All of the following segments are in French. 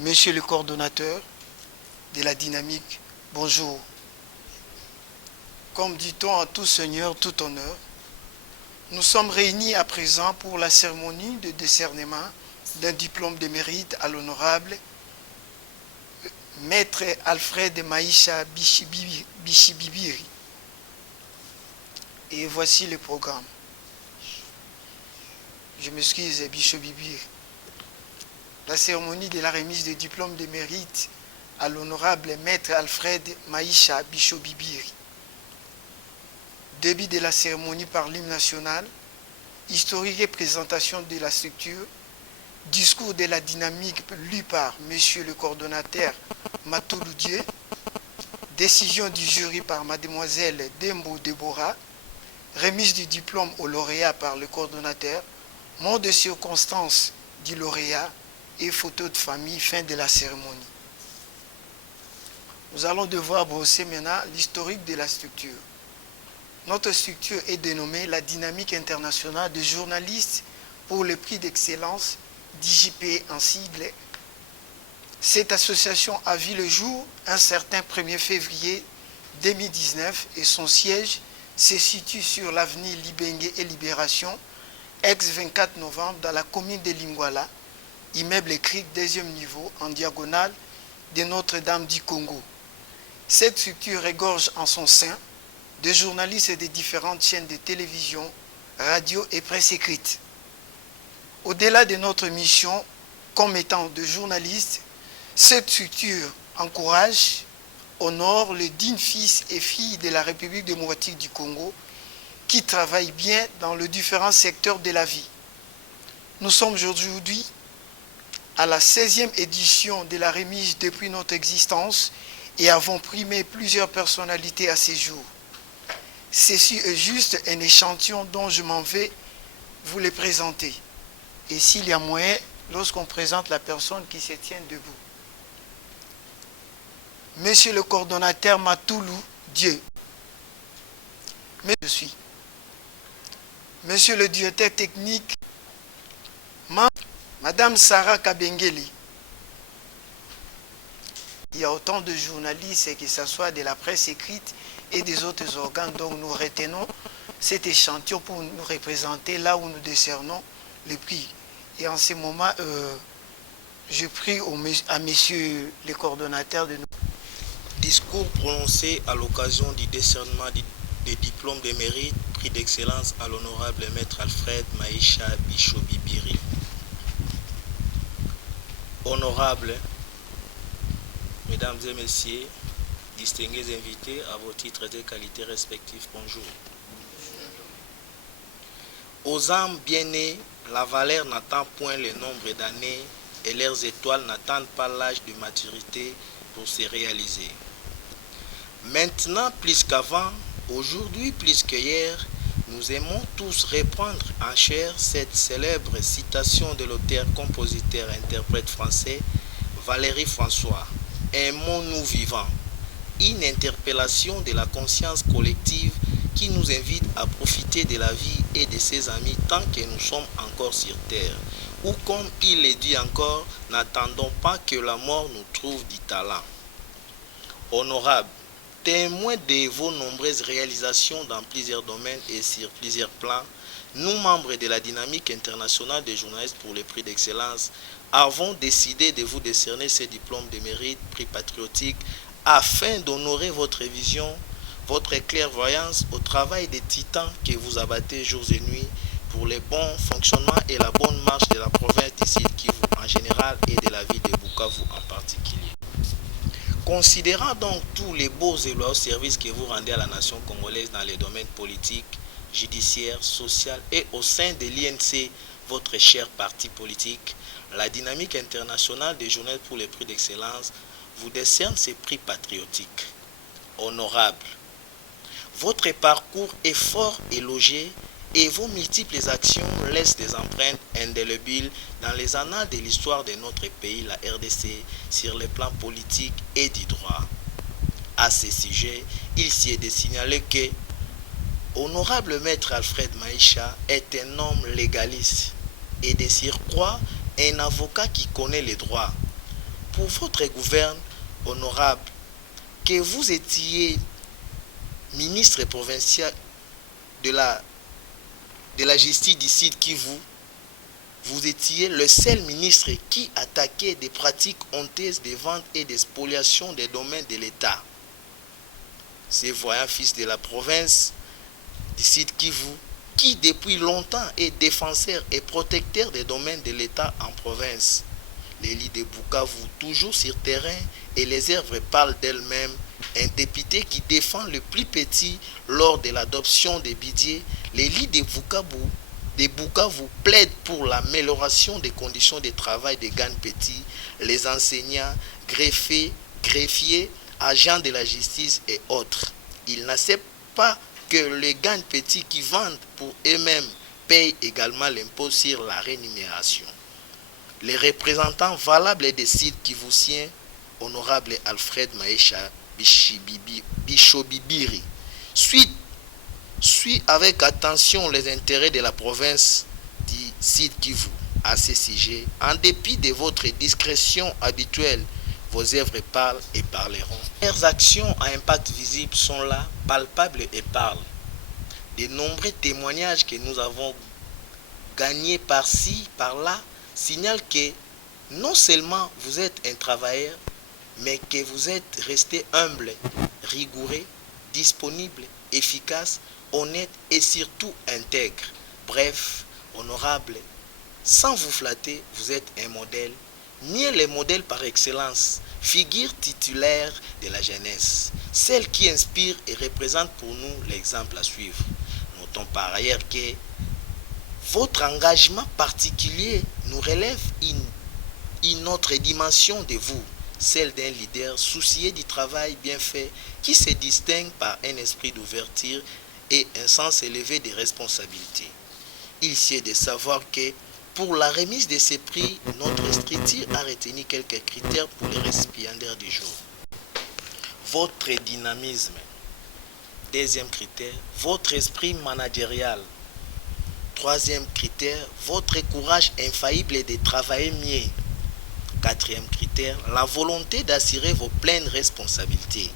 Monsieur le coordonnateur de la dynamique, bonjour. Comme dit-on à tout seigneur, tout honneur, nous sommes réunis à présent pour la cérémonie de décernement d'un diplôme de mérite à l'honorable Maître Alfred Maïcha Bichibibiri. Et voici le programme. Je m'excuse, Bichibibiri. La cérémonie de la remise des diplômes de mérite à l'honorable Maître Alfred Maïcha Bichibibiri. Début de la cérémonie par l'hymne national, historique et présentation de la structure, discours de la dynamique lu par Monsieur le coordonnateur Matoulou Dieu, décision du jury par Mademoiselle Dembo Deborah, remise du diplôme au lauréat par le coordonnateur, mot de circonstance du lauréat et photo de famille, fin de la cérémonie. Nous allons devoir brosser maintenant l'historique de la structure. Notre structure est dénommée la Dynamique internationale de journalistes pour le prix d'excellence, DJP en sigle. Cette association a vu le jour un certain 1er février 2019 et son siège se situe sur l'avenue Libengue et Libération, ex-24 novembre, dans la commune de Lingwala, immeuble écrit 2e niveau en diagonale de Notre-Dame du Congo. Cette structure regorge en son sein de journalistes de différentes chaînes de télévision, radio et presse écrite. Au-delà de notre mission comme étant de journalistes, cette structure encourage, honore les dignes fils et filles de la République démocratique du Congo qui travaillent bien dans les différents secteurs de la vie. Nous sommes aujourd'hui à la 16e édition de la remise depuis notre existence et avons primé plusieurs personnalités à ces jours. Ceci est juste un échantillon dont je m'en vais vous les présenter. Et s'il y a moyen, lorsqu'on présente la personne qui se tient debout. Monsieur le coordonnateur Matoulou Dieu. Mais je suis. Monsieur le directeur technique, Madame Sarah Kabengeli. Il y a autant de journalistes, que ce soit de la presse écrite et des autres organes, donc nous retenons cet échantillon pour nous représenter là où nous décernons le prix. Et en ce moment, je prie à messieurs les coordonnateurs de nous. Discours prononcé à l'occasion du décernement des diplômes de mérite, prix d'excellence à l'honorable Maître Alfred Maïcha Bichibibiri. Honorables, Mesdames et Messieurs, distingués invités à vos titres et qualités respectifs, bonjour. Aux âmes bien nées, la valeur n'attend point le nombre d'années et leurs étoiles n'attendent pas l'âge de maturité pour se réaliser. Maintenant plus qu'avant, aujourd'hui plus qu'hier, nous aimons tous reprendre en chair cette célèbre citation de l'auteur, compositeur, interprète français Valéry François. Aimons-nous vivants. Une interpellation de la conscience collective qui nous invite à profiter de la vie et de ses amis tant que nous sommes encore sur terre. Ou comme il est dit encore, n'attendons pas que la mort nous trouve du talent. Honorables, témoins de vos nombreuses réalisations dans plusieurs domaines et sur plusieurs plans, nous, membres de la Dynamique internationale des journalistes pour le prix d'excellence, avons décidé de vous décerner ce diplôme de mérite, prix patriotique, afin d'honorer votre vision, votre clairvoyance au travail des titans que vous abattez jours et nuits pour le bon fonctionnement et la bonne marche de la province du Sud Kivu en général et de la ville de Bukavu en particulier. Considérant donc tous les beaux et loyaux services que vous rendez à la nation congolaise dans les domaines politiques, judiciaires, social et au sein de l'INC, votre cher parti politique, la Dynamique internationale des journalistes pour les prix d'excellence vous décerne ces prix patriotiques. Honorables, votre parcours est fort élogié et vos multiples actions laissent des empreintes indélébiles dans les annales de l'histoire de notre pays, la RDC, sur les plans politiques et du droit. À ce sujet, il s'y est de signaler que Honorable Maître Alfred Maïcha est un homme légaliste et de surcroît un avocat qui connaît les droits. pour votre gouverne honorable, que vous étiez ministre provincial de la justice du Sud Kivu, vous étiez le seul ministre qui attaquait des pratiques honteuses de vente et de spoliation des domaines de l'État. Ces voyants fils de la province du Sud Kivu, qui depuis longtemps est défenseur et protecteur des domaines de l'État en province. Les lits de Bukavu, toujours sur terrain, et les œuvres parlent d'elles-mêmes. Un député qui défend le plus petit lors de l'adoption des budgets, les lits de Bukavu plaident pour l'amélioration des conditions de travail des GAN petits, les enseignants, greffiers, agents de la justice et autres. Ils n'acceptent pas que les GAN petits qui vendent pour eux-mêmes payent également l'impôt sur la rémunération. Les représentants valables des sites kivusiens, honorable Alfred Maïcha Bishobibiri, suit avec attention les intérêts de la province du Sud Kivu. À ce sujet, en dépit de votre discrétion habituelle, vos œuvres parlent et parleront. Leurs actions à impact visible sont là, palpables et parlent. De nombreux témoignages que nous avons gagnés par-ci, par-là, signalent que non seulement vous êtes un travailleur, mais que vous êtes resté humble, rigoureux, disponible, efficace, honnête et surtout intègre. Bref, honorable, sans vous flatter, vous êtes un modèle, ni le modèle par excellence, figure titulaire de la jeunesse, celle qui inspire et représente pour nous l'exemple à suivre. Notons par ailleurs que votre engagement particulier nous relève une autre dimension de vous, celle d'un leader soucieux du travail bien fait qui se distingue par un esprit d'ouverture et un sens élevé des responsabilités. Il sied de savoir que pour la remise de ces prix, notre structure a retenu quelques critères pour les récipiendaires du jour. Votre dynamisme. Deuxième critère, votre esprit managérial. Troisième critère, votre courage infaillible de travailler mieux. Quatrième critère, la volonté d'assurer vos pleines responsabilités.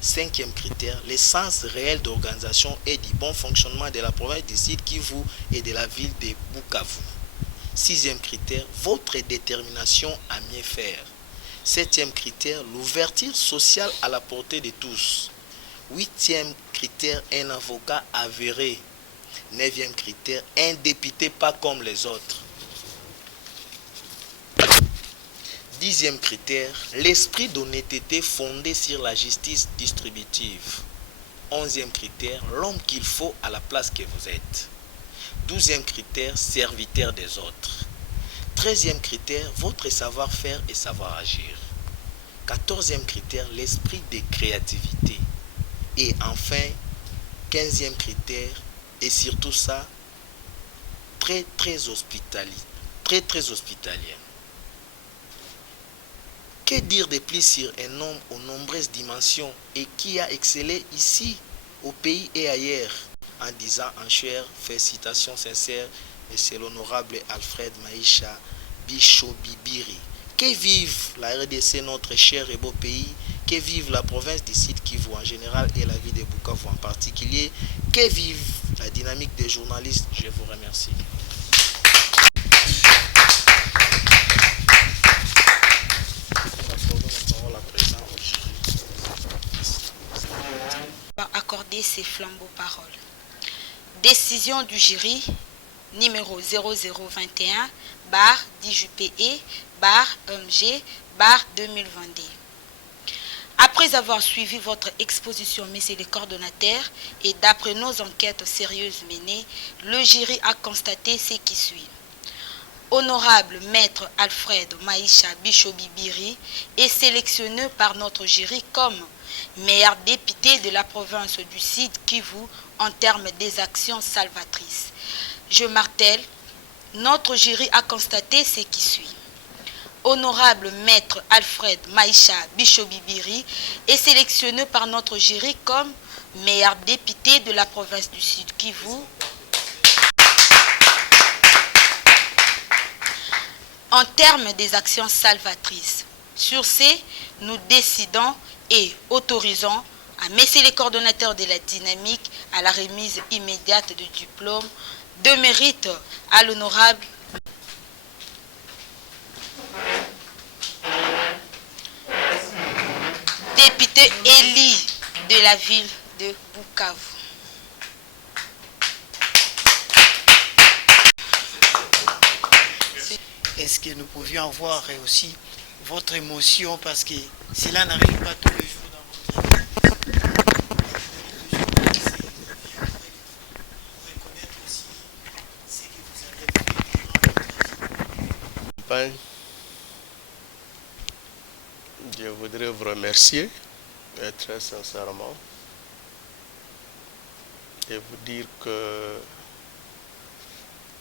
Cinquième critère, le sens réel d'organisation et du bon fonctionnement de la province du Sud Kivu et de la ville de Bukavu. Sixième critère, votre détermination à mieux faire. Septième critère, l'ouverture sociale à la portée de tous. Huitième critère, un avocat avéré. Neuvième critère, un député pas comme les autres. Dixième critère, l'esprit d'honnêteté fondé sur la justice distributive. Onzième critère, l'homme qu'il faut à la place que vous êtes. Douzième critère, serviteur des autres. Treizième critère, votre savoir-faire et savoir-agir. Quatorzième critère, l'esprit de créativité. Et enfin, quinzième critère, et surtout ça, très hospitalier. Que dire de plus sur un homme aux nombreuses dimensions et qui a excellé ici, au pays et ailleurs, en disant en chair, félicitations sincères, monsieur l'honorable Alfred Maïcha Bishobibiri. Que vive la RDC, notre cher et beau pays, que vive la province du Sud Kivu en général et la ville de Bukavu en particulier, que vive la dynamique des journalistes. Je vous remercie. Accorder ces flambeaux paroles. Décision du jury numéro 0021 DJPE MG 2022. Après avoir suivi votre exposition, messieurs les coordonnateurs, et d'après nos enquêtes sérieuses menées, le jury a constaté ce qui suit. Honorable Maître Alfred Maïcha Bishobibiri est sélectionné par notre jury comme meilleur député de la province du Sud Kivu en termes des actions salvatrices. Je martèle, notre jury a constaté ce qui suit. Honorable Maître Alfred Maïcha Bishobibiri est sélectionné par notre jury comme meilleur député de la province du Sud Kivu en termes des actions salvatrices. Sur ce, nous décidons et autorisons à messieurs les coordonnateurs de la dynamique à la remise immédiate du diplôme de mérite à l'honorable député élu de la ville de Bukavu. Est-ce que nous pouvions avoir aussi votre émotion, parce que cela n'arrive pas tous les jours dans votre vie. Reconnaître aussi ce que vous avez fait. Je voudrais vous remercier très sincèrement et vous dire que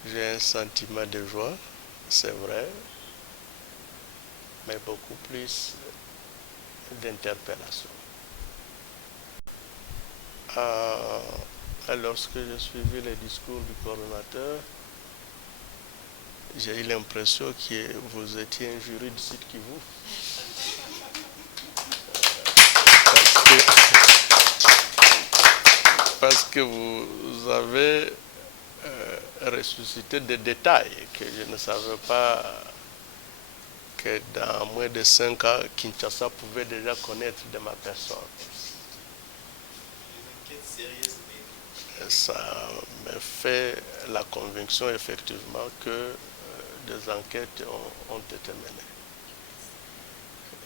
j'ai un sentiment de joie, c'est vrai, mais beaucoup plus d'interpellation. Lorsque j'ai suivi le discours du coordonnateur, j'ai eu l'impression que vous étiez un jury du Sud Kivu. Parce que vous avez ressuscité des détails que je ne savais pas que dans moins de 5 ans, Kinshasa pouvait déjà connaître de ma personne. Ça me fait la conviction effectivement que des enquêtes ont été menées.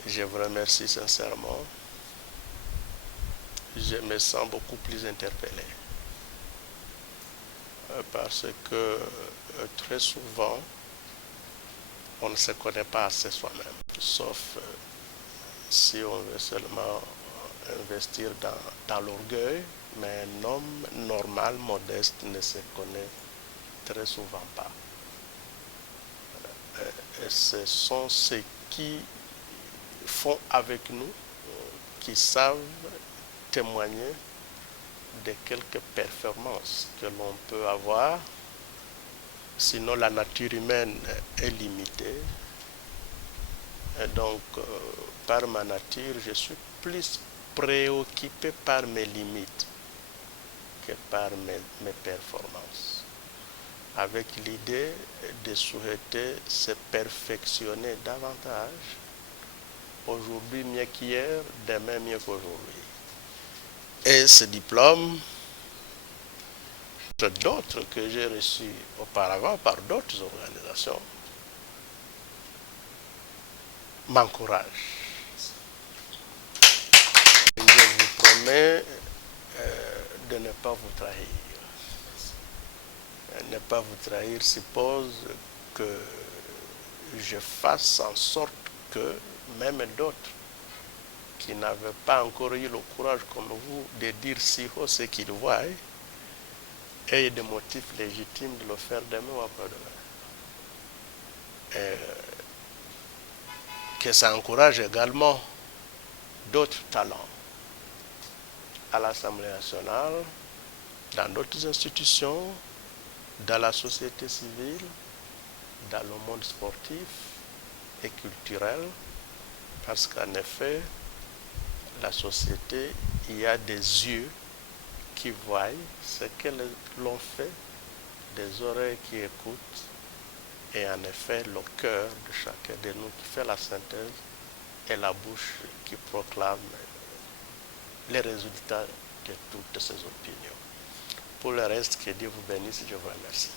Je vous remercie sincèrement. Je me sens beaucoup plus interpellé parce que très souvent, on ne se connaît pas assez soi-même, sauf si on veut seulement investir dans l'orgueil, mais un homme normal, modeste, ne se connaît très souvent pas. Et ce sont ceux qui font avec nous, qui savent témoigner de quelques performances que l'on peut avoir. Sinon, la nature humaine est limitée. Et donc, par ma nature, je suis plus préoccupé par mes limites que par mes performances. Avec l'idée de souhaiter se perfectionner davantage. Aujourd'hui mieux qu'hier, demain mieux qu'aujourd'hui. Et ce diplôme, d'autres que j'ai reçus auparavant par d'autres organisations, m'encouragent. Je vous promets de ne pas vous trahir. Ne pas vous trahir suppose que je fasse en sorte que même d'autres qui n'avaient pas encore eu le courage comme vous de dire si haut ce qu'ils voient aient des motifs légitimes de le faire demain ou après-demain. Que ça encourage également d'autres talents à l'Assemblée nationale, dans d'autres institutions, dans la société civile, dans le monde sportif et culturel, parce qu'en effet, la société, il y a des yeux qui voient ce que l'on fait, des oreilles qui écoutent, et en effet, le cœur de chacun de nous qui fait la synthèse et la bouche qui proclame les résultats de toutes ces opinions. Pour le reste, que Dieu vous bénisse, je vous remercie.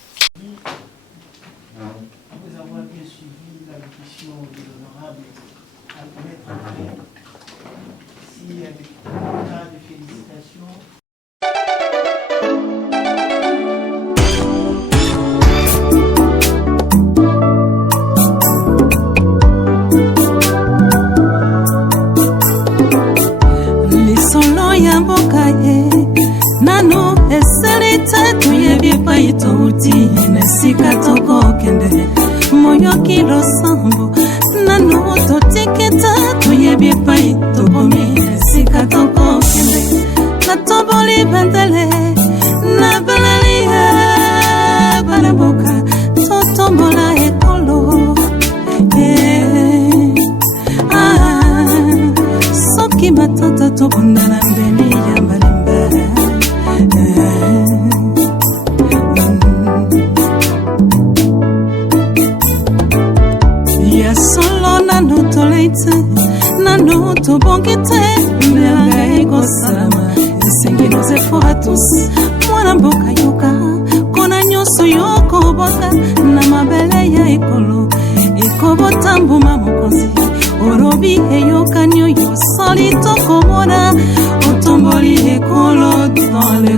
Après avoir bien suivi l'allocution de l'honorable à connaître en fait, si avec autant de félicitations. Lisolo ya mboka ye nano esali tatu yebipa itouti nesika tokokende moyoki losambo nano totiketa toyebipa itokomi nesika tokokende natoboli bendele na beleli ya balaboka totombola ekolo tobongi te mbelanga ekosalama esengi nos efforts à tous mwana mboka yoka kona nyonso yokobota na mabele ya ekolo ekobotambuma mokonzi olobi eyokani oyo soli tokomona otomboli ekolo dans le